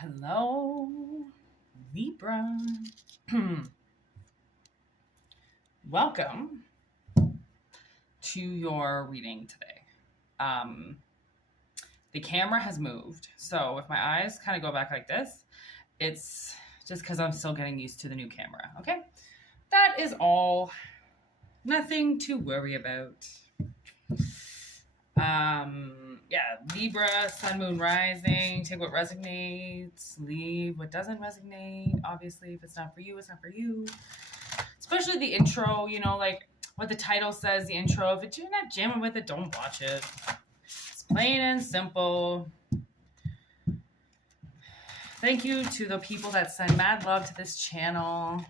Hello, Libra. Welcome to your reading today. The camera has moved, so if my eyes kind of go back like this, it's just because I'm still getting used to the new camera, okay? That is all. Nothing to worry about. Libra, sun, moon, rising. Take what resonates, leave what doesn't resonate. Obviously, if it's not for you, it's not for you. Especially the intro, like what the title says, the intro. If you're not jamming with it, don't watch it. It's plain and simple. Thank you to the people that send mad love to this channel.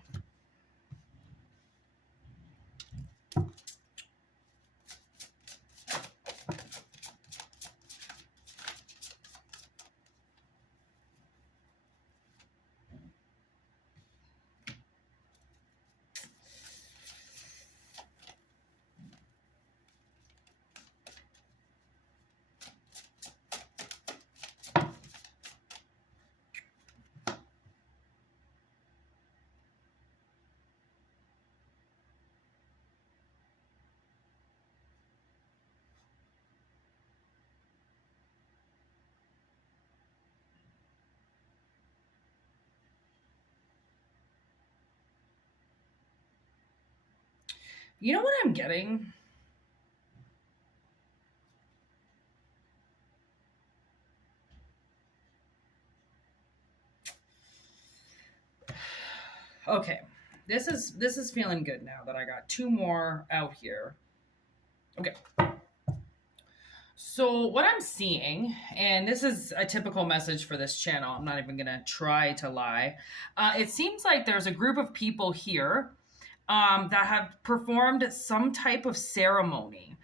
You know what I'm getting? Okay, this is feeling good now that I got two more out here. Okay. So what I'm seeing, and this is a typical message for this channel, I'm not even going to try to lie. It seems like there's a group of people here that have performed some type of ceremony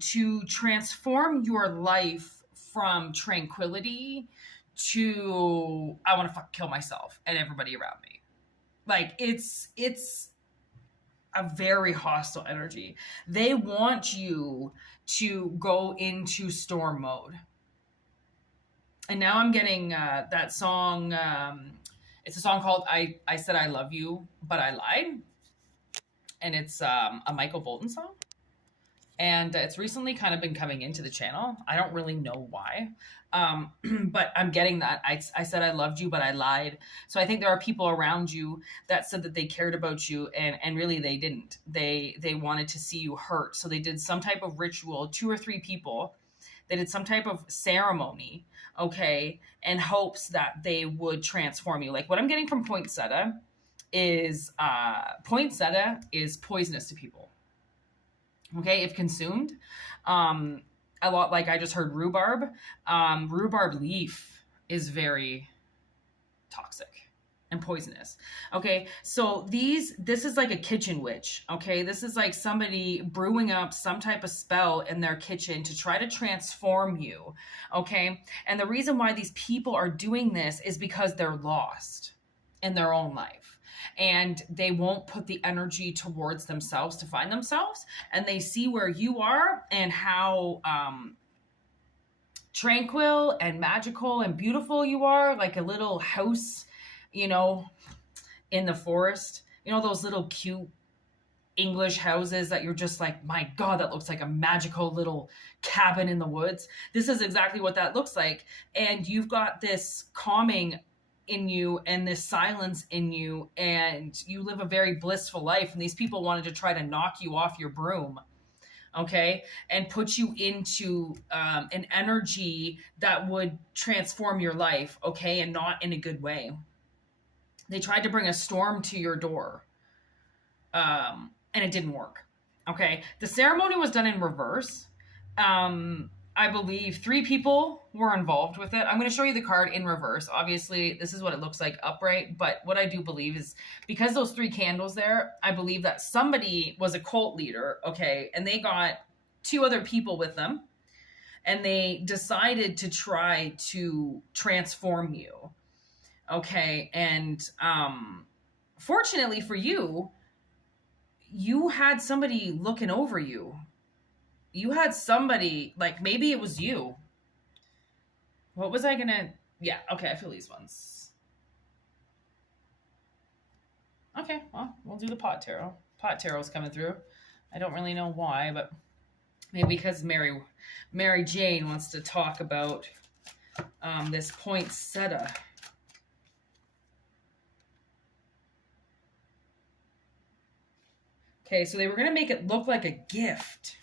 to transform your life from tranquility to I want to kill myself and everybody around me. Like it's a very hostile energy. They want you to go into storm mode. And now I'm getting that song. It's a song called I Said I Love You, But I Lied. And it's a Michael Bolton song. And it's recently kind of been coming into the channel. I don't really know why. But I'm getting that. I said I loved you, but I lied. So I think there are people around you that said that they cared about you, and really they didn't. They wanted to see you hurt. So they did some type of ritual, 2 or 3 people. They did some type of ceremony, okay, in hopes that they would transform you. Like what I'm getting from poinsettia is poisonous to people. Okay, if consumed. A lot, like I just heard rhubarb. Rhubarb leaf is very toxic and poisonous. Okay, so this is like a kitchen witch. Okay, this is like somebody brewing up some type of spell in their kitchen to try to transform you. Okay, and the reason why these people are doing this is because they're lost in their own life. And they won't put the energy towards themselves to find themselves. And they see where you are and how tranquil and magical and beautiful you are, like a little house, in the forest. Those little cute English houses that you're just like, my God, that looks like a magical little cabin in the woods. This is exactly what that looks like. And you've got this calming in you and this silence in you, and you live a very blissful life, and these people wanted to try to knock you off your broom, okay, and put you into an energy that would transform your life, okay, and not in a good way. They tried to bring a storm to your door, and it didn't work. Okay, the ceremony was done in reverse. I believe 3 people were involved with it. I'm going to show you the card in reverse. Obviously, this is what it looks like upright. But what I do believe is because those 3 candles there, I believe that somebody was a cult leader, okay, and they got 2 other people with them, and they decided to try to transform you, okay? And fortunately for you, you had somebody looking over you. You had somebody, like maybe it was you. What was I gonna Yeah, okay, I feel these ones. Okay, well, we'll do the pot tarot. Pot tarot's coming through. I don't really know why, but maybe because Mary Jane wants to talk about this poinsettia. Okay, so they were going to make it look like a gift.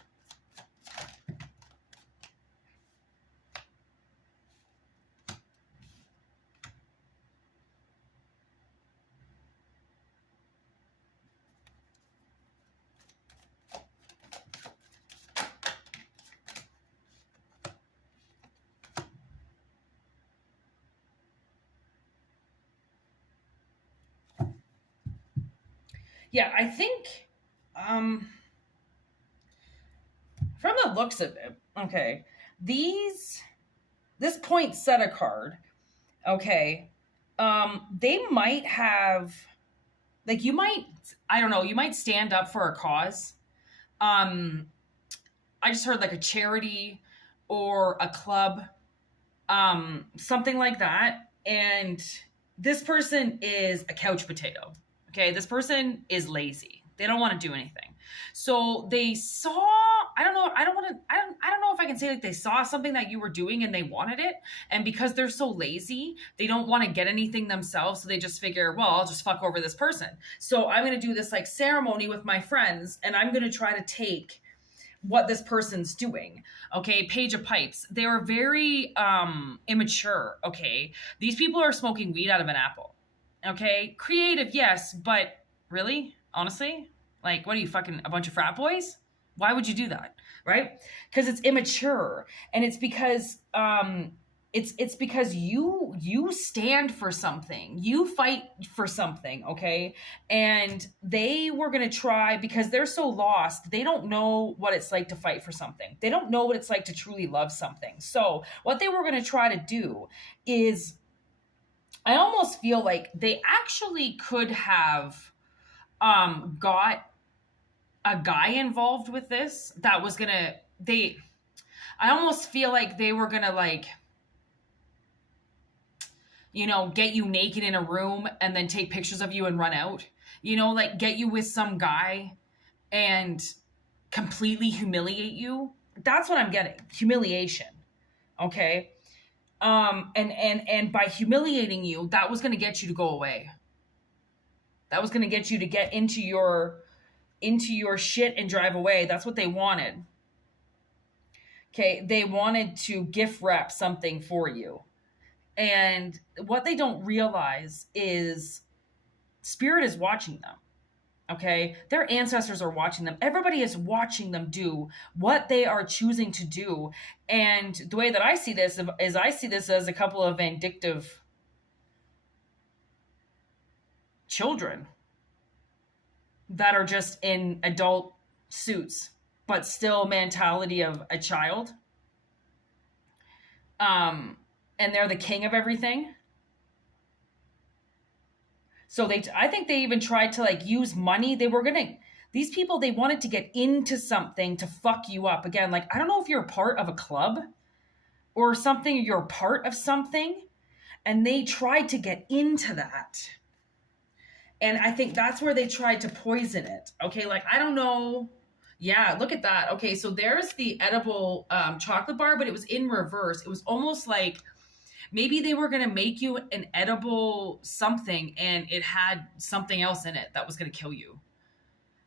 Yeah, I think from the looks of it, okay, this poinsettia card, okay, they might have, like, you might, I don't know, you might stand up for a cause. I just heard like a charity or a club, something like that. And this person is a couch potato. Okay, this person is lazy. They don't want to do anything. So they saw, I don't know, I don't know if I can say like they saw something that you were doing and they wanted it. And because they're so lazy, they don't want to get anything themselves. So they just figure, well, I'll just fuck over this person. So I'm going to do this like ceremony with my friends and I'm going to try to take what this person's doing. Okay, Page of Pipes. They are very immature. Okay, these people are smoking weed out of an apple. Okay, creative, yes, but really, honestly, like, what are you, fucking a bunch of frat boys? Why would you do that, right? Because it's immature, and it's because it's because you stand for something, you fight for something, okay? And they were gonna try, because they're so lost, they don't know what it's like to fight for something. They don't know what it's like to truly love something. So what they were gonna try to do is, I almost feel like they actually could have got a guy involved with this that was gonna, I almost feel like they were gonna, like, you know, get you naked in a room and then take pictures of you and run out. You know, like, get you with some guy and completely humiliate you. That's what I'm getting. Humiliation. Okay? And by humiliating you, that was going to get you to go away. That was going to get you to get into your shit and drive away. That's what they wanted. Okay? They wanted to gift wrap something for you. And what they don't realize is spirit is watching them. Okay? Their ancestors are watching them. Everybody is watching them do what they are choosing to do. And the way that I see this is I see this as a couple of vindictive children that are just in adult suits, but still mentality of a child. And they're the king of everything. So I think they even tried to, like, use money. These people, they wanted to get into something to fuck you up. Again, like, I don't know if you're a part of a club or something, or you're a part of something, and they tried to get into that. And I think that's where they tried to poison it. Okay, like, I don't know. Yeah, look at that. Okay, so there's the edible chocolate bar, but it was in reverse. It was almost like maybe they were going to make you an edible something and it had something else in it that was going to kill you.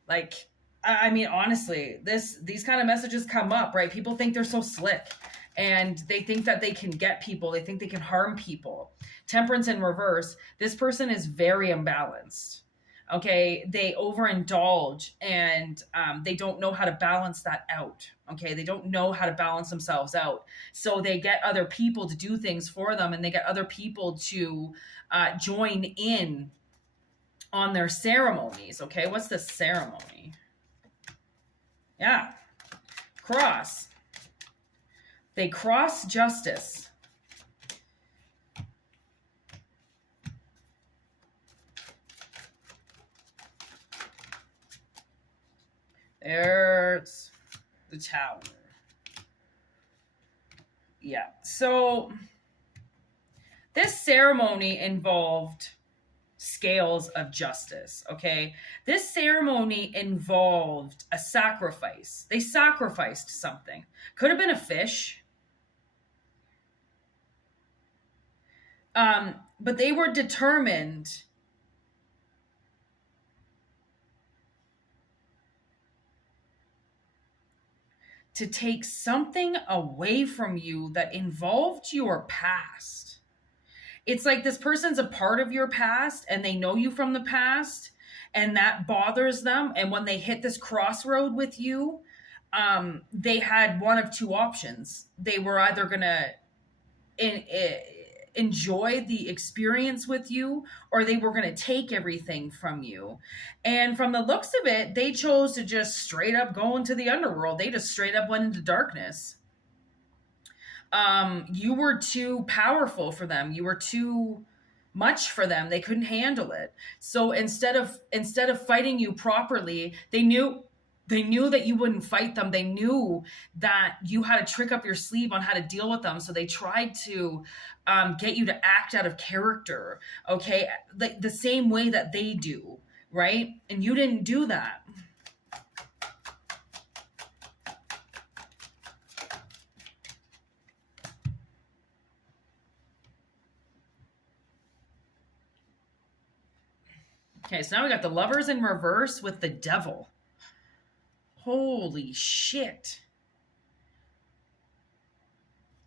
Like, I mean, honestly, these kind of messages come up, right? People think they're so slick and they think that they can get people. They think they can harm people. Temperance in reverse. This person is very imbalanced. Okay, they overindulge and they don't know how to balance that out. Okay, they don't know how to balance themselves out. So they get other people to do things for them, and they get other people to join in on their ceremonies. Okay, what's the ceremony? Yeah, cross. They cross justice. There's the Tower. Yeah. So This ceremony involved scales of justice, okay? This ceremony involved a sacrifice. They sacrificed something. Could have been a fish. But they were determined to take something away from you that involved your past. It's like this person's a part of your past and they know you from the past and that bothers them. And when they hit this crossroad with you, they had one of two options. They were either going to enjoy the experience with you or they were going to take everything from you. And from the looks of it, they chose to just straight up go into the underworld. They just straight up went into darkness. You were too powerful for them. You were too much for them. They couldn't handle it. So instead of fighting you properly, they knew that you wouldn't fight them. They knew that you had a trick up your sleeve on how to deal with them. So they tried to get you to act out of character, okay? Like the same way that they do, right? And you didn't do that. Okay, so now we got the Lovers in reverse with the Devil. Holy shit.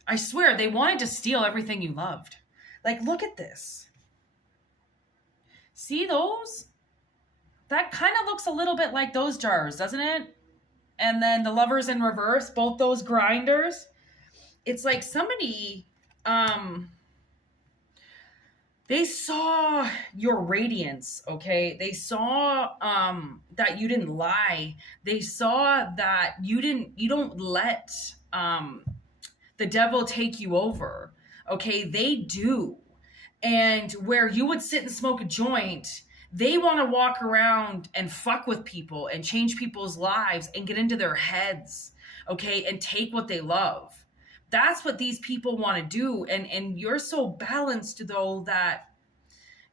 I swear, they wanted to steal everything you loved. Like, look at this. See those? That kind of looks a little bit like those jars, doesn't it? And then the Lovers in reverse, both those grinders. It's like somebody, they saw your radiance, okay? They saw that you didn't lie. They saw that you don't let the devil take you over, okay? They do. And where you would sit and smoke a joint, they want to walk around and fuck with people and change people's lives and get into their heads, okay? And take what they love. That's what these people want to do. And you're so balanced, though, that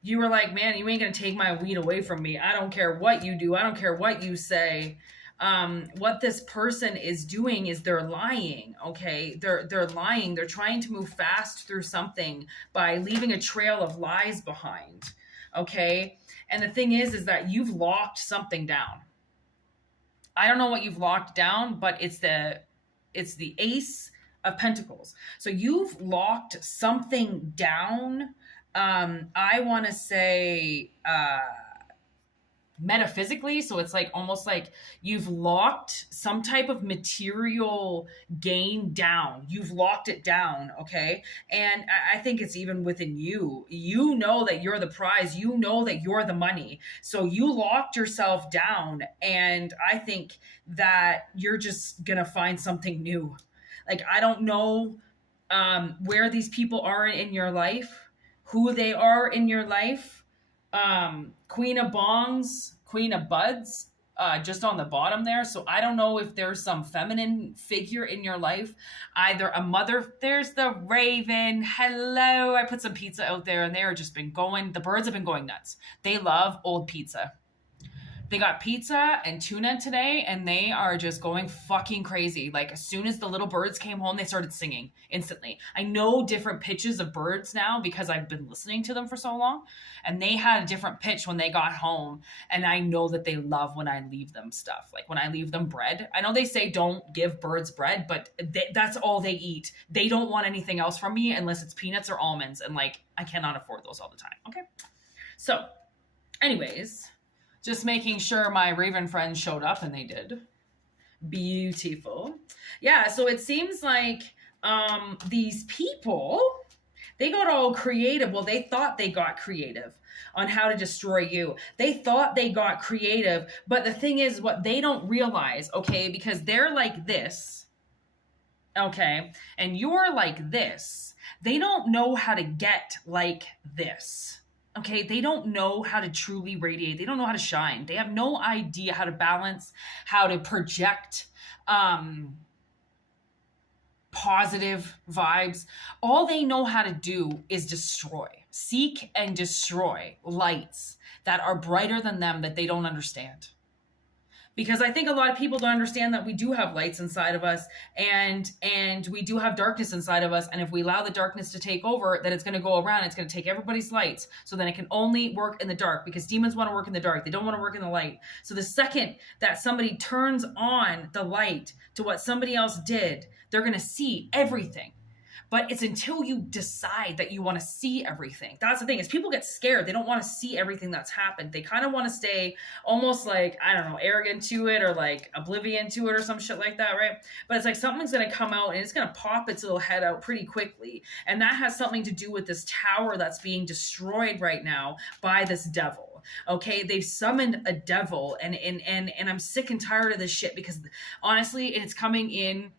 you were like, man, you ain't going to take my weed away from me. I don't care what you do. I don't care what you say. What this person is doing is they're lying, okay? They're lying. They're trying to move fast through something by leaving a trail of lies behind, okay? And the thing is that you've locked something down. I don't know what you've locked down, but it's the Ace of Pentacles. So you've locked something down. I want to say metaphysically. So it's like almost like you've locked some type of material gain down. You've locked it down. Okay. And I think it's even within you. You know that you're the prize. You know that you're the money. So you locked yourself down. And I think that you're just going to find something new. Like, I don't know where these people are in your life, who they are in your life. Queen of Bongs, Queen of Buds, just on the bottom there. So I don't know if there's some feminine figure in your life, either a mother. There's the Raven. Hello. I put some pizza out there and they're just been going. The birds have been going nuts. They love old pizza. They got pizza and tuna today, and they are just going fucking crazy. Like, as soon as the little birds came home, they started singing instantly. I know different pitches of birds now because I've been listening to them for so long, and they had a different pitch when they got home, and I know that they love when I leave them stuff. Like, when I leave them bread. I know they say don't give birds bread, but that's all they eat. They don't want anything else from me unless it's peanuts or almonds, and, like, I cannot afford those all the time. Okay? So, anyways, just making sure my Raven friends showed up, and they did. Beautiful. Yeah, so it seems like these people, they got all creative. Well, they thought they got creative on how to destroy you. They thought they got creative, but the thing is, what they don't realize, okay, because they're like this, okay, and you're like this, they don't know how to get like this. Okay, they don't know how to truly radiate. They don't know how to shine. They have no idea how to balance, how to project positive vibes. All they know how to do is destroy, seek and destroy lights that are brighter than them that they don't understand. Because I think a lot of people don't understand that we do have lights inside of us, and we do have darkness inside of us. And if we allow the darkness to take over, then it's going to go around. It's going to take everybody's lights. So then it can only work in the dark, because demons want to work in the dark. They don't want to work in the light. So the second that somebody turns on the light to what somebody else did, they're going to see everything. But it's until you decide that you want to see everything. That's the thing, is people get scared. They don't want to see everything that's happened. They kind of want to stay almost like, I don't know, arrogant to it, or like oblivion to it, or some shit like that, right? But it's like something's going to come out and it's going to pop its little head out pretty quickly. And that has something to do with this tower that's being destroyed right now by this devil. Okay, they've summoned a devil, and I'm sick and tired of this shit, because honestly, it's coming in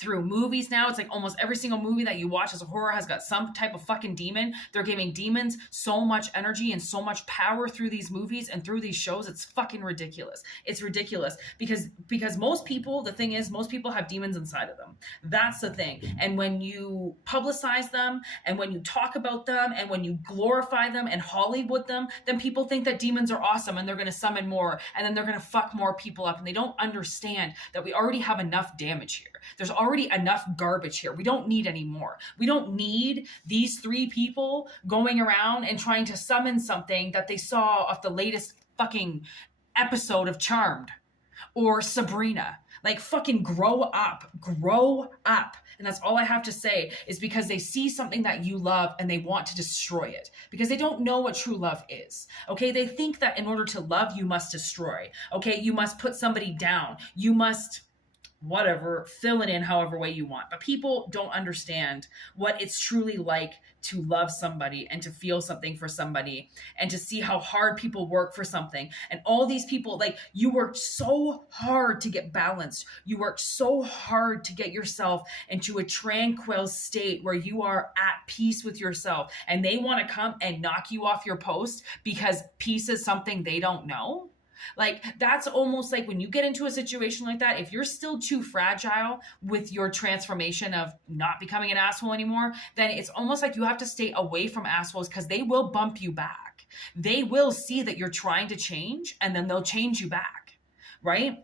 through movies now. It's like almost every single movie that you watch as a horror has got some type of fucking demon. They're giving demons so much energy and so much power through these movies and through these shows. It's fucking ridiculous. It's ridiculous because most people, the thing is, most people have demons inside of them. That's the thing. And when you publicize them, and when you talk about them, and when you glorify them and Hollywood them, then people think that demons are awesome, and they're going to summon more, and then they're going to fuck more people up. And they don't understand that we already have enough damage here. There's already enough garbage here. We don't need any more. We don't need these three people going around and trying to summon something that they saw off the latest fucking episode of Charmed or Sabrina. Like, fucking grow up. Grow up. And that's all I have to say, is because they see something that you love and they want to destroy it, because they don't know what true love is. Okay, they think that in order to love, you must destroy. Okay, you must put somebody down. You must whatever, fill it in however way you want. But people don't understand what it's truly like to love somebody and to feel something for somebody, and to see how hard people work for something. And all these people, like, you worked so hard to get balanced. You worked so hard to get yourself into a tranquil state where you are at peace with yourself. And they want to come and knock you off your post because peace is something they don't know. Like, that's almost like when you get into a situation like that, if you're still too fragile with your transformation of not becoming an asshole anymore, then it's almost like you have to stay away from assholes, because they will bump you back. They will see that you're trying to change, and then they'll change you back, right?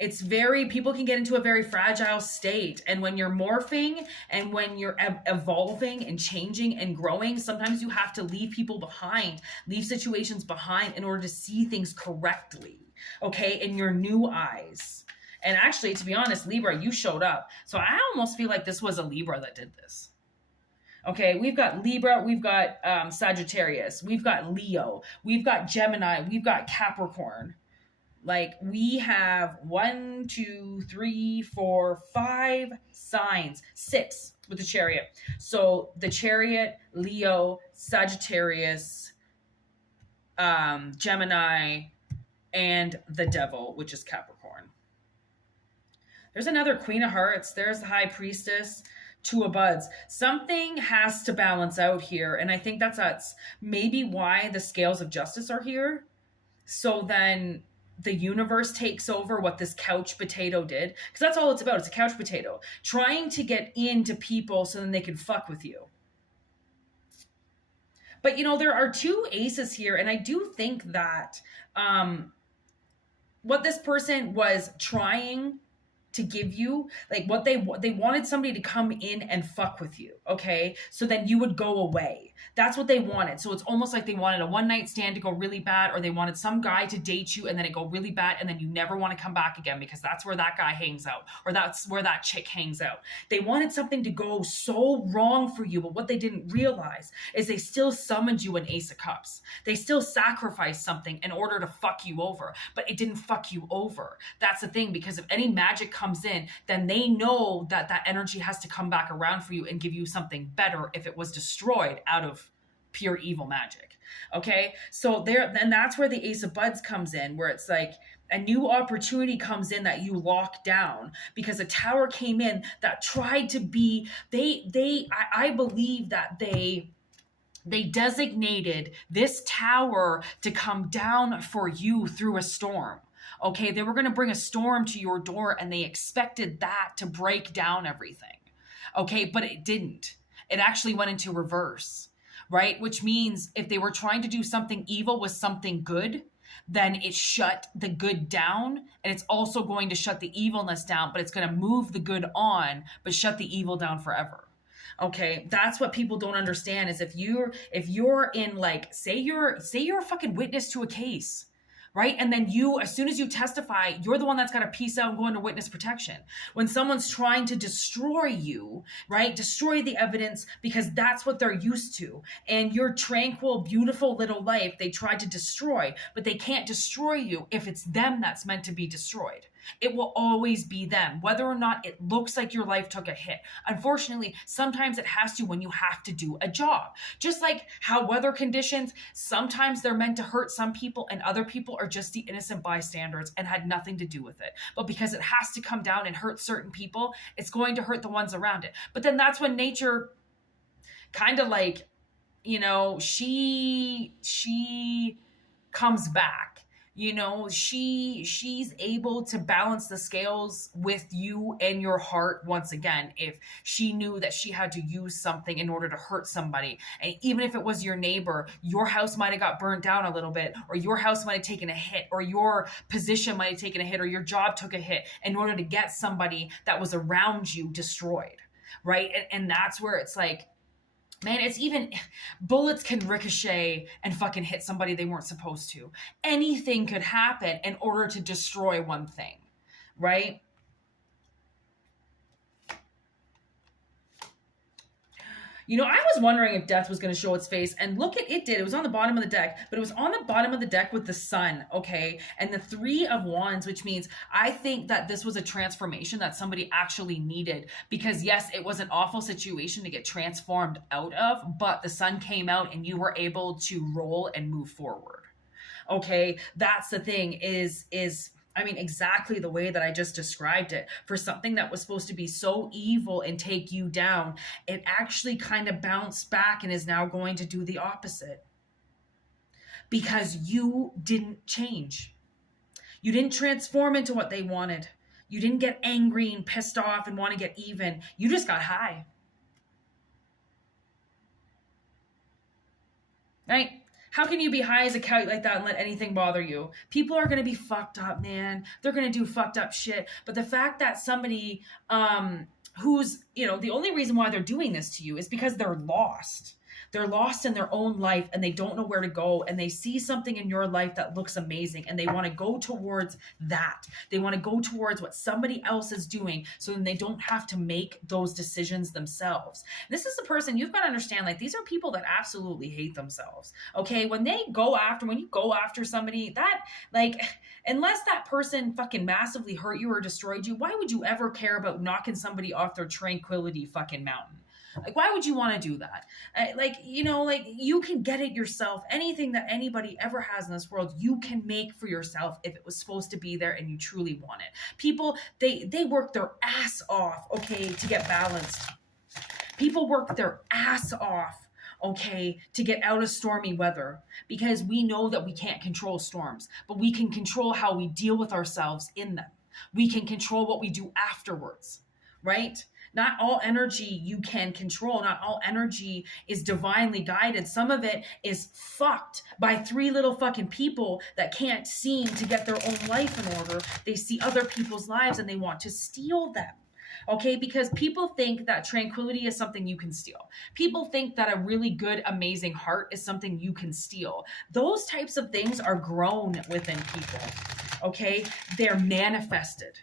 It's people can get into a very fragile state. And when you're morphing and when you're evolving and changing and growing, sometimes you have to leave people behind, leave situations behind in order to see things correctly, okay, in your new eyes. And actually, to be honest, Libra, you showed up. So I almost feel like this was a Libra that did this. Okay, we've got Libra, we've got Sagittarius, we've got Leo, we've got Gemini, we've got Capricorn. Like, we have 1, 2, 3, 4, 5 signs, 6 with the Chariot. So the Chariot, Leo, Sagittarius, Gemini, and the Devil, which is Capricorn. There's another Queen of Hearts. There's the High Priestess, Two of Buds. Something has to balance out here. And I think that's maybe why the Scales of Justice are here. So then the universe takes over what this couch potato did. Because that's all it's about. It's a couch potato. Trying to get into people so then they can fuck with you. But, you know, there are 2 aces here. And I do think that what this person was trying to give you, like, what they wanted somebody to come in and fuck with you, okay? So then you would go away. That's what they wanted. So it's almost like they wanted a one-night stand to go really bad, or they wanted some guy to date you and then it go really bad, and then you never want to come back again because that's where that guy hangs out, or that's where that chick hangs out. They wanted something to go so wrong for you, but what they didn't realize is they still summoned you an Ace of Cups. They still sacrificed something in order to fuck you over, but it didn't fuck you over. That's the thing, because if any magic comes in, then they know that that energy has to come back around for you and give you something better if it was destroyed out of pure evil magic. Okay, so then that's where the Ace of Buds comes in, where it's like a new opportunity comes in that you lock down because a tower came in that tried to be, I believe that they designated this tower to come down for you through a storm. Okay, they were going to bring a storm to your door and they expected that to break down everything. Okay, but it didn't. It actually went into reverse, right? Which means if they were trying to do something evil with something good, then it shut the good down, and it's also going to shut the evilness down, but it's going to move the good on, but shut the evil down forever. Okay, that's what people don't understand is if you're in like say you're a fucking witness to a case, right? And then you, as soon as you testify, you're the one that's got to peace out and go into witness protection. When someone's trying to destroy you, right? Destroy the evidence because that's what they're used to. And your tranquil, beautiful little life, they tried to destroy, but they can't destroy you if it's them that's meant to be destroyed. It will always be them, whether or not it looks like your life took a hit. Unfortunately, sometimes it has to when you have to do a job. Just like how weather conditions, sometimes they're meant to hurt some people and other people are just the innocent bystanders and had nothing to do with it. But because it has to come down and hurt certain people, it's going to hurt the ones around it. But then that's when nature kind of like, she comes back. She's able to balance the scales with you and your heart once again. If she knew that she had to use something in order to hurt somebody, and even if it was your neighbor, your house might have got burnt down a little bit, or your house might have taken a hit, or your position might have taken a hit, or your job took a hit in order to get somebody that was around you destroyed, right? And that's where it's like, man, it's even bullets can ricochet and fucking hit somebody they weren't supposed to. Anything could happen in order to destroy one thing, right? I was wondering if death was going to show its face, and look, it did. It was on the bottom of the deck, but it was on the bottom of the deck with the sun, okay? And the 3 of Wands, which means I think that this was a transformation that somebody actually needed, because yes, it was an awful situation to get transformed out of, but the sun came out and you were able to roll and move forward. Okay, that's the thing is exactly the way that I just described it. For something that was supposed to be so evil and take you down, it actually kind of bounced back and is now going to do the opposite. Because you didn't change. You didn't transform into what they wanted. You didn't get angry and pissed off and want to get even. You just got high. Right? How can you be high as a kite like that and let anything bother you? People are going to be fucked up, man. They're going to do fucked up shit. But the fact that somebody who's, the only reason why they're doing this to you is because they're lost. They're lost in their own life and they don't know where to go, and they see something in your life that looks amazing and they want to go towards that. They want to go towards what somebody else is doing so then they don't have to make those decisions themselves. This is the person you've got to understand, like, these are people that absolutely hate themselves. Okay, when you go after somebody, that, like, unless that person fucking massively hurt you or destroyed you, why would you ever care about knocking somebody off their tranquility fucking mountain? Like, why would you want to do that? You can get it yourself. Anything that anybody ever has in this world, you can make for yourself if it was supposed to be there and you truly want it. People, they work their ass off, okay, to get balanced. People work their ass off, okay, to get out of stormy weather, because we know that we can't control storms, but we can control how we deal with ourselves in them. We can control what we do afterwards, right? Not all energy you can control. Not all energy is divinely guided. Some of it is fucked by 3 little fucking people that can't seem to get their own life in order. They see other people's lives and they want to steal them. Okay, because people think that tranquility is something you can steal. People think that a really good, amazing heart is something you can steal. Those types of things are grown within people. Okay, they're manifested.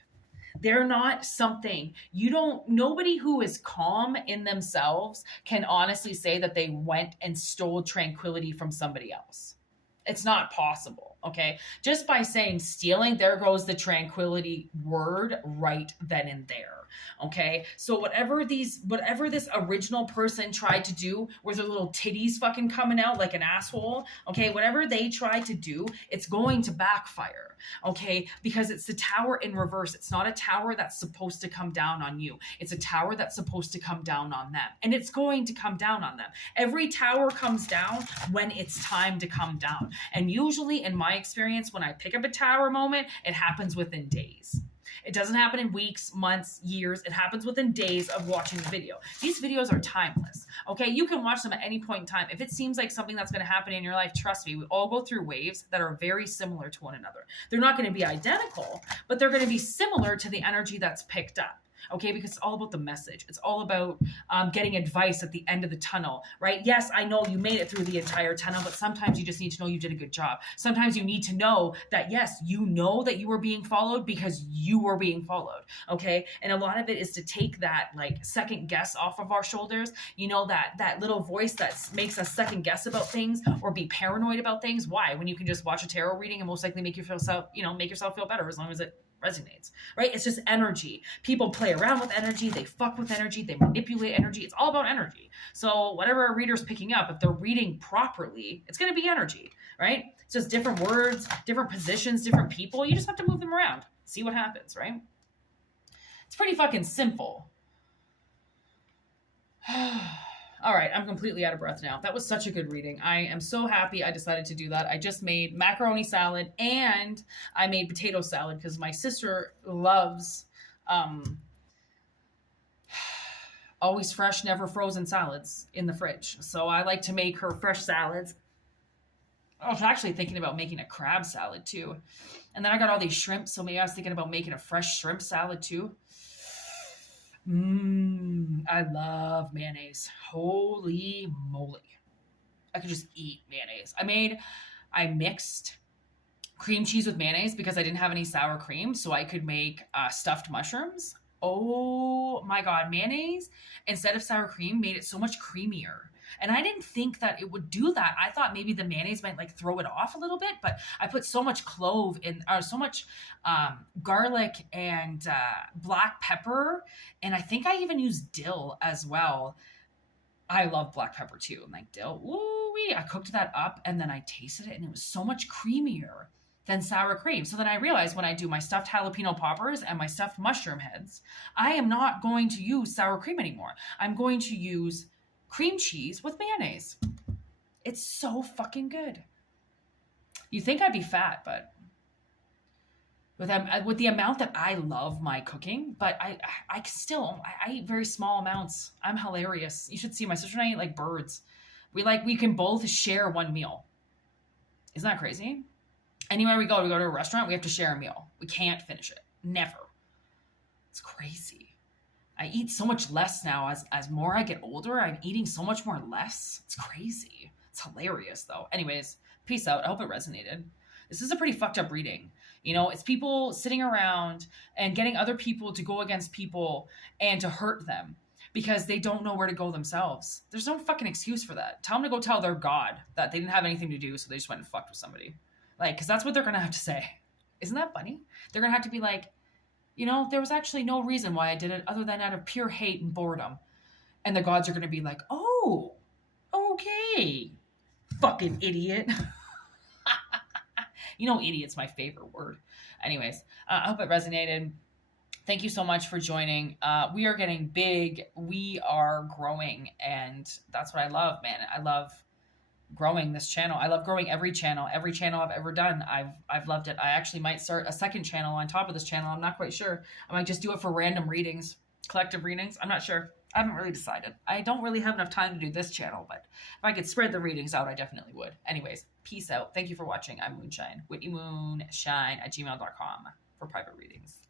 They're not something nobody who is calm in themselves can honestly say that they went and stole tranquility from somebody else. It's not possible, okay? Just by saying stealing, there goes the tranquility word right then and there, okay? So whatever this original person tried to do, where their little titties fucking coming out like an asshole, okay? Whatever they tried to do, it's going to backfire, okay? Because it's the tower in reverse. It's not a tower that's supposed to come down on you. It's a tower that's supposed to come down on them. And it's going to come down on them. Every tower comes down when it's time to come down. And usually, in my my experience, when I pick up a tower moment, it happens within days. It doesn't happen in weeks, months, years. It happens within days of watching the video. These videos are timeless. Okay, you can watch them at any point in time. If it seems like something that's going to happen in your life, trust me, we all go through waves that are very similar to one another. They're not going to be identical, but they're going to be similar to the energy that's picked up. Okay, because it's all about the message. It's all about getting advice at the end of the tunnel, right? Yes, I know you made it through the entire tunnel, but sometimes you just need to know you did a good job. Sometimes you need to know that, yes, you know that you were being followed because you were being followed, okay? And a lot of it is to take that like second guess off of our shoulders, you know, that little voice that makes us second guess about things or be paranoid about things. Why? When you can just watch a tarot reading and most likely make yourself feel better as long as it resonates, right? It's just energy. People play around with energy. They fuck with energy. They manipulate energy. It's all about energy. So whatever a reader's picking up, if they're reading properly, it's going to be energy, right? It's just different words, different positions, different people. You just have to move them around. See what happens, right? It's pretty fucking simple. All right, I'm completely out of breath now. That was such a good reading. I am so happy I decided to do that. I just made macaroni salad and I made potato salad because my sister loves always fresh, never frozen salads in the fridge. So I like to make her fresh salads. I was actually thinking about making a crab salad too. And then I got all these shrimp, so maybe I was thinking about making a fresh shrimp salad too. I love mayonnaise. Holy moly. I could just eat mayonnaise. I mixed cream cheese with mayonnaise because I didn't have any sour cream, so I could make stuffed mushrooms. Oh my God, mayonnaise instead of sour cream made it so much creamier. And I didn't think that it would do that. I thought maybe the mayonnaise might like throw it off a little bit, but I put so much clove in, or so much garlic and black pepper. And I think I even used dill as well. I love black pepper too. And like dill, woo-wee. I cooked that up and then I tasted it and it was so much creamier than sour cream. So then I realized when I do my stuffed jalapeno poppers and my stuffed mushroom heads, I am not going to use sour cream anymore. I'm going to use cream cheese with mayonnaise. It's so fucking good. You think I'd be fat, but with the amount that I love my cooking, but I eat very small amounts. I'm hilarious. You should see my sister and I eat like birds. We can both share one meal. Isn't that crazy? Anywhere we go to a restaurant, we have to share a meal. We can't finish it. Never. It's crazy. I eat so much less now as more I get older. I'm eating so much more less. It's crazy. It's hilarious though. Anyways, peace out. I hope it resonated. This is a pretty fucked up reading. You know, it's people sitting around and getting other people to go against people and to hurt them because they don't know where to go themselves. There's no fucking excuse for that. Tell them to go tell their God that they didn't have anything to do, so they just went and fucked with somebody. Like, because that's what they're going to have to say. Isn't that funny? They're going to have to be like, you know, there was actually no reason why I did it other than out of pure hate and boredom. And the gods are going to be like, oh, okay, fucking idiot. You know, idiot's my favorite word. Anyways, I hope it resonated. Thank you so much for joining. We are getting big. We are growing. And that's what I love, man. I love growing this channel. I love growing every channel I've ever done. I've loved it. I actually might start a second channel on top of this channel. I'm not quite sure. I might just do it for random readings, collective readings. I'm not sure. I haven't really decided. I don't really have enough time to do this channel, but if I could spread the readings out, I definitely would. Anyways, peace out. Thank you for watching. I'm Moonshine. WhitneyMoonshine@gmail.com for private readings.